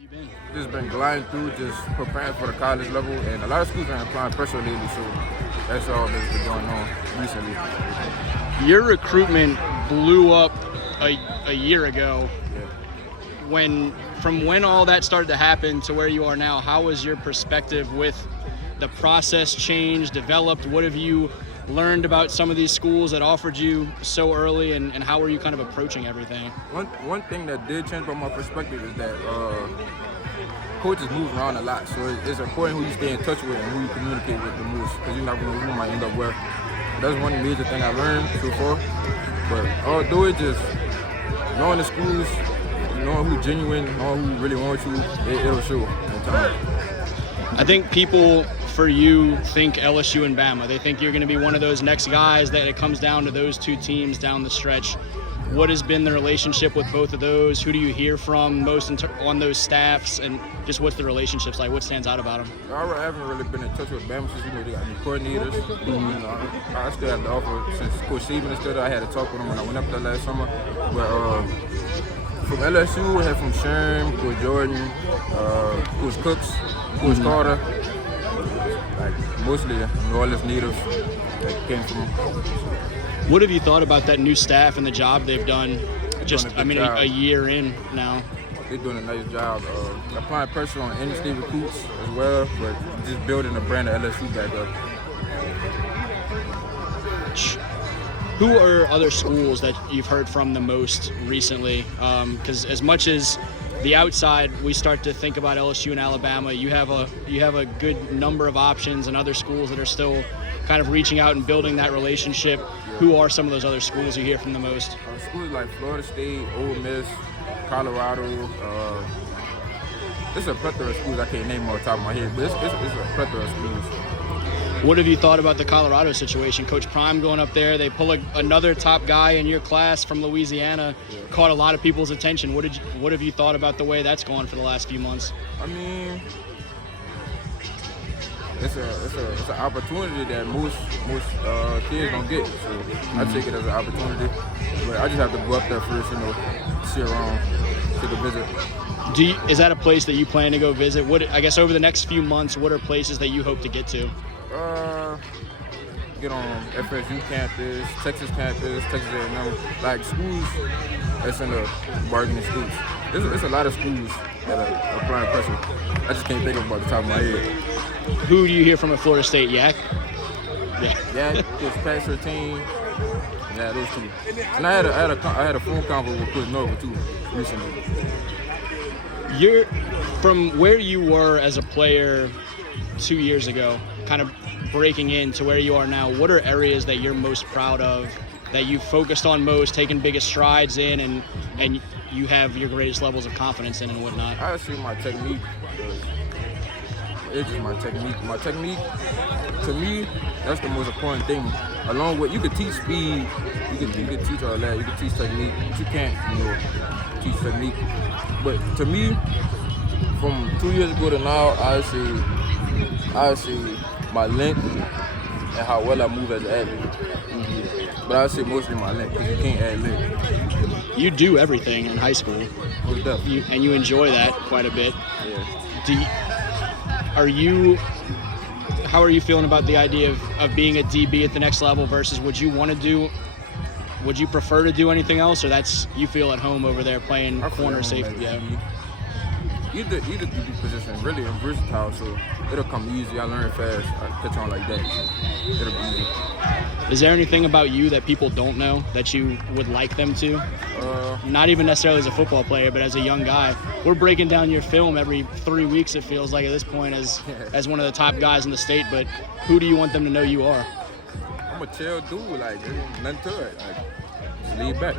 You been? Just been gliding through, just preparing for the college level, and a lot of schools are applying pressure lately, so that's all that's been going on recently. Your recruitment blew up a year ago. Yeah. From when all that started to happen to where you are now, how has your perspective with the process changed, developed? What have you learned about some of these schools that offered you so early, and how are you kind of approaching everything? One thing that did change from my perspective is that coaches move around a lot, so it's important who you stay in touch with and who you communicate with the most, because you never know who might end up where. That's one major thing I learned so far. But although it's just knowing the schools, knowing who's genuine, knowing who really wants you, it'll show in time. I think people, for you, think LSU and Bama. They think you're going to be one of those next guys that it comes down to those two teams down the stretch. What has been the relationship with both of those? Who do you hear from most on those staffs, and just what's the relationships like? What stands out about them? I haven't really been in touch with Bama since they got new coordinators. I still have the offer since Coach Saban is still there. I had to talk with him when I went up there last summer. But from LSU, we had from Sherm, Coach Jordan, Coach Cooks, Coach Carter, like mostly New Orleans natives that came from. What have you thought about that new staff and the job they've done? A year in now. They're doing a nice job. Applying pressure on in-state recruits as well, but just building the brand of LSU back up. Who are other schools that you've heard from the most recently? Because as much as the outside, we start to think about LSU and Alabama, you have a good number of options and other schools that are still kind of reaching out and building that relationship. Yeah. Who are some of those other schools you hear from the most? Schools like Florida State, Ole Miss, Colorado. It's a plethora of schools I can't name off the top of my head, but it's a plethora of schools. What have you thought about the Colorado situation? Coach Prime going up there, they pull another top guy in your class from Louisiana, caught a lot of people's attention. What have you thought about the way that's gone for the last few months? I mean, it's an opportunity that most kids don't get. So I take it as an opportunity, but I just have to go up there first, see around, take a visit. Is that a place that you plan to go visit? I guess over the next few months, what are places that you hope to get to? Get on FSU campus, Texas campus, Texas A&M, like schools that's in the bargaining schools. There's a lot of schools that are applying pressure. I just can't think of about the top of my head. Who do you hear from at Florida State? Yak? Yeah, it's past 13. Yeah, those two. And I had a phone convo with Coach Nova too recently. You're from where you were as a player 2 years ago, kind of breaking into where you are now. What are areas that you're most proud of, that you've focused on most, taken biggest strides in, and you have your greatest levels of confidence in and whatnot? I see my technique. It's just my technique. My technique, to me, that's the most important thing. Along with, you could teach speed, you could teach all that, you could teach technique, but you can't, teach technique. But to me, from 2 years ago to now, I see my length and how well I move as an athlete. But I say mostly my length, because you can't add length. You do everything in high school, and you enjoy that quite a bit. Yeah. How are you feeling about the idea of being a DB at the next level versus would you prefer to do anything else, or you feel at home over there playing corner safety? Yeah. Either DB position really is versatile, so it'll come easy. I learn fast. I catch on like that. So it'll be easy. Is there anything about you that people don't know that you would like them to? Not even necessarily as a football player, but as a young guy. We're breaking down your film every 3 weeks, it feels like, at this point, as one of the top guys in the state. But who do you want them to know you are? I'm a chill dude. Like, there's nothing to it. Like, just lead back.